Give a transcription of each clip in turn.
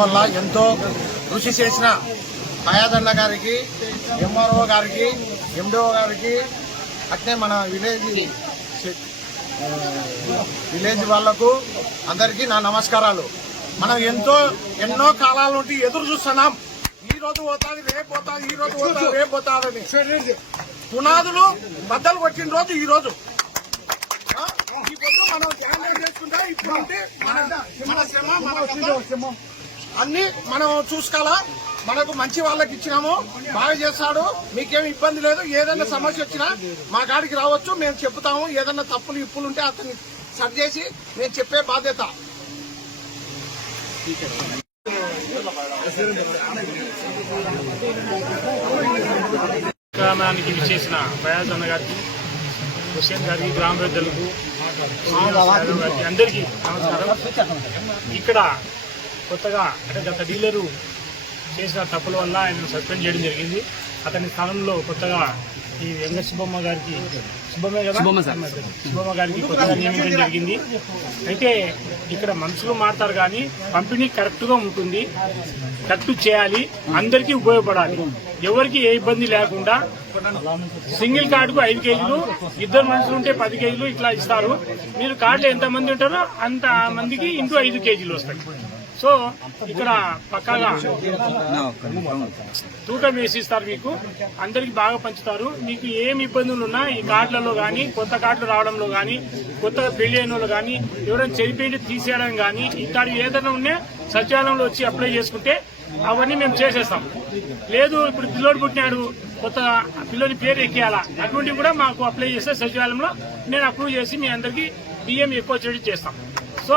వల్ల ఎంతో కృషి చేసిన హయాదన్న గారికి, ఎంఆర్ఓ గారికి, ఎండిఓ గారికి, అట్నే మన విలేజ్ వాళ్లకు అందరికీ నా నమస్కారాలు. మనం ఎన్నో కాలాల నుండి ఎదురు చూస్తున్నాం. ఈ రోజు పోతాది, రేపు పోతాది, ఈ రోజు పోతాది, రేపు పోతాదని పునాదులు బద్దలు కొట్టిన రోజు ఈ రోజు. ఈ పొద్దు మనం ధ్యానం చేసుకుంటే ఇప్పుడు మన శ్రమ, మన అన్ని మనం చూసుకోవాలా. మనకు మంచి వాళ్ళకి ఇచ్చినాము, బాగా చేస్తాడు, మీకేమి ఇబ్బంది లేదు. ఏదైనా సమస్య వచ్చినా మా కాడికి రావచ్చు, మేము చెప్తాము. ఏదైనా తప్పులు ఇప్పులు ఉంటే అతన్ని సరి చేసి నేను చెప్పే బాధ్యత. గ్రామానికి విచ్చేసిన ఫయాజ్ అన్న గారికి, హుస్సేన్ గారికి, గ్రామ పెద్దలకు, అందరికీ నమస్కారం. ఇక్కడ కొత్తగా అంటే గత డీలరు చేసిన తప్పుల వల్ల ఆయన సస్పెండ్ చేయడం జరిగింది. అతని స్థానంలో కొత్తగా ఈ వెంకట సుబ్బమ్మ గారికి కొత్తగా నియమించడం జరిగింది. అయితే ఇక్కడ మనుషులు మారుతారు కానీ పంపిణీ కరెక్ట్గా ఉంటుంది, కరెక్ట్ చేయాలి, అందరికీ ఉపయోగపడాలి, ఎవరికి ఏ ఇబ్బంది లేకుండా. సింగిల్ కార్డుకు 5 కేజీలు, ఇద్దరు మనుషులు ఉంటే 10 కేజీలు ఇట్లా ఇస్తారు. మీరు కార్డులో ఎంతమంది ఉంటారో అంత మందికి ఇంటూ 5 కేజీలు వస్తాయి. సో ఇక్కడ పక్కాగా తూకం వేసిస్తారు, మీకు అందరికి బాగా పంచుతారు. మీకు ఏమి ఇబ్బందులు ఉన్నా ఈ కార్డులలో కానీ, కొత్త కార్డులు రావడంలో కానీ, కొత్తగా పెళ్లి అయిన వాళ్ళు కానీ, ఎవరైనా చనిపోయి తీసేయడం కానీ, ఇట్లాంటివి ఏదైనా ఉన్నా సచివాలయంలో వచ్చి అప్లై చేసుకుంటే అవన్నీ మేము చేసేస్తాం. లేదు ఇప్పుడు పిల్లోడు పుట్టినాడు, కొత్త పిల్లోని పేరు ఎక్కేయాలా, అటువంటివి కూడా మాకు అప్లై చేస్తే సచివాలయంలో నేను అప్రూవ్ చేసి మీ అందరికీ బియ్యం ఎక్కువ చేయడం చేస్తాం. సో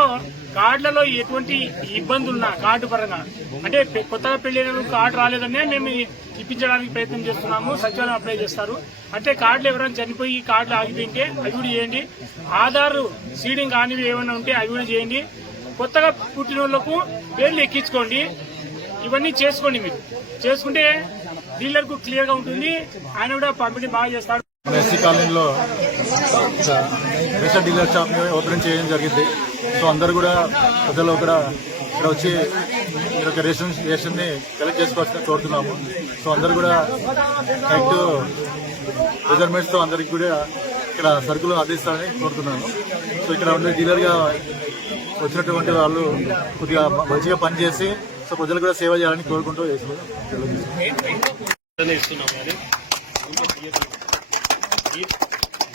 కార్డులలో ఎటువంటి ఇబ్బందులున్నా కార్డు పరంగా అంటే కొత్తగా పెళ్లి కార్డు రాలేదనే మేము ఇప్పించడానికి ప్రయత్నం చేస్తున్నాము. సచివాలయం అప్లై చేస్తారు. అంటే కార్డులు ఎవరైనా చనిపోయి కార్డులు ఆగిపోయింటే అవి కూడా చేయండి. ఆధార్ సీడింగ్ కానివి ఏమైనా ఉంటే అవి కూడా చేయండి. కొత్తగా పుట్టిన వాళ్లకు పేర్లు ఎక్కించుకోండి. ఇవన్నీ చేసుకోండి. మీరు చేసుకుంటే డీలర్ కు క్లియర్ గా ఉంటుంది. ఆయన కూడా పంపిణీ బాగా చేస్తాడు. ఎస్సీ కాలనీలో రేషన్ డీలర్ షాప్ ని ఓపెన్ చేయడం జరిగింది. సో అందరు కూడా ప్రజలు కూడా ఇక్కడ వచ్చి మీరు రేషన్ ని కలెక్ట్ చేసుకోవాల్సిన కోరుతున్నాము. సో అందరు కూడా కరెక్ట్ మెజర్మెంట్స్ తో అందరికి కూడా ఇక్కడ సరుకులు అందిస్తారని కోరుతున్నాను. సో ఇక్కడ ఉండే డీలర్ గా వచ్చినటువంటి వాళ్ళు కొద్దిగా మంచిగా పనిచేసి సో ప్రజలు కూడా సేవ చేయాలని కోరుకుంటూ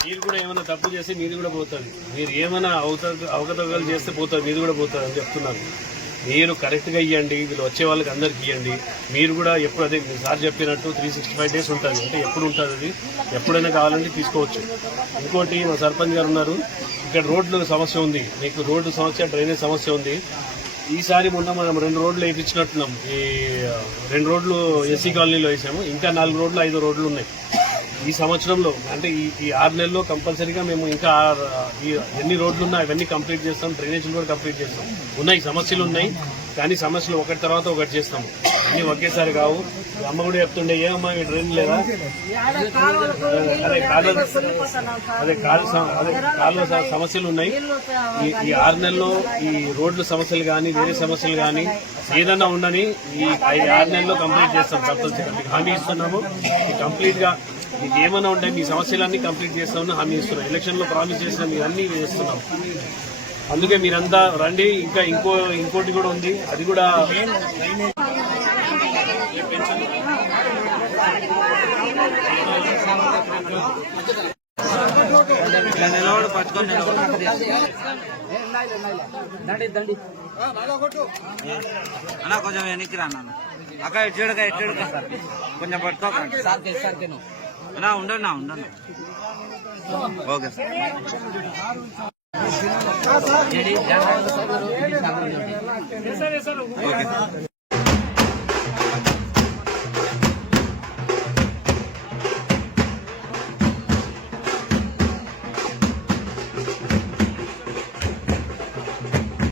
మీరు కూడా ఏమైనా తప్పు చేస్తే మీది కూడా పోతుంది. మీరు ఏమైనా అవకతవకలు చేస్తే పోతుంది, మీది కూడా పోతుంది అని చెప్తున్నారు. మీరు కరెక్ట్గా ఇవ్వండి, వీళ్ళు వచ్చే వాళ్ళకి అందరికి ఇవ్వండి. మీరు కూడా ఎప్పుడు అదే సార్ చెప్పినట్టు 365 days ఉంటుంది. అంటే ఎప్పుడు ఉంటుంది, అది ఎప్పుడైనా కావాలంటే తీసుకోవచ్చు. ఇంకోటి మా సర్పంచ్ గారు ఉన్నారు, ఇక్కడ రోడ్ల సమస్య ఉంది, మీకు రోడ్డు సమస్య, డ్రైనేజ్ సమస్య ఉంది. ఈసారి మొన్న మనం 2 రోడ్లు వేయించినట్టున్నాం. ఈ 2 రోడ్లు ఎస్సీ కాలనీలో వేసాము, ఇంకా 4 రోడ్లు 5 రోడ్లు ఉన్నాయి. ఈ సంవత్సరంలో అంటే ఈ 6 నెలల్లో కంపల్సరీగా మేము ఇంకా ఎన్ని రోడ్లు ఉన్నా అవన్నీ కంప్లీట్ చేస్తాం. డ్రైనేజీలు కూడా కంప్లీట్ చేస్తాం. ఉన్నాయి సమస్యలు ఉన్నాయి, కానీ సమస్యలు ఒకటి తర్వాత ఒకటి చేస్తాము. అన్ని ఒకేసారి కావు. అమ్మ కూడా చెప్తుండే, ఏమమ్మా ఈ డ్రైన్ లేదా, అదే కాలువ సమస్యలు ఉన్నాయి. ఈ 6 నెలల్లో ఈ రోడ్ల సమస్యలు కానీ, వేరే సమస్యలు కానీ ఏదన్నా ఉండని ఈ 6 నెలల్లో కంప్లీట్ చేస్తాం. కంపల్సరీ హామీ ఇస్తున్నాము. కంప్లీట్ గా మీకు ఏమైనా ఉంటాయి, మీ సమస్యలన్నీ కంప్లీట్ చేస్తామని హామీ ఇస్తున్నాం. ఎలక్షన్ లో ప్రామిస్ చేసిన మీరు అన్ని చేస్తున్నాం. అందుకే మీరంతా రండి. ఇంకా ఇంకోటి కూడా ఉంది, అది కూడా అన్నా కొంచెం వెనక్కి రా అన్న. అక్క ఎట్టుడుగా సార్ కొంచెం పట్టుకోకండి అన్నా. ఉండన్నా ఓకే సార్. ఓకే.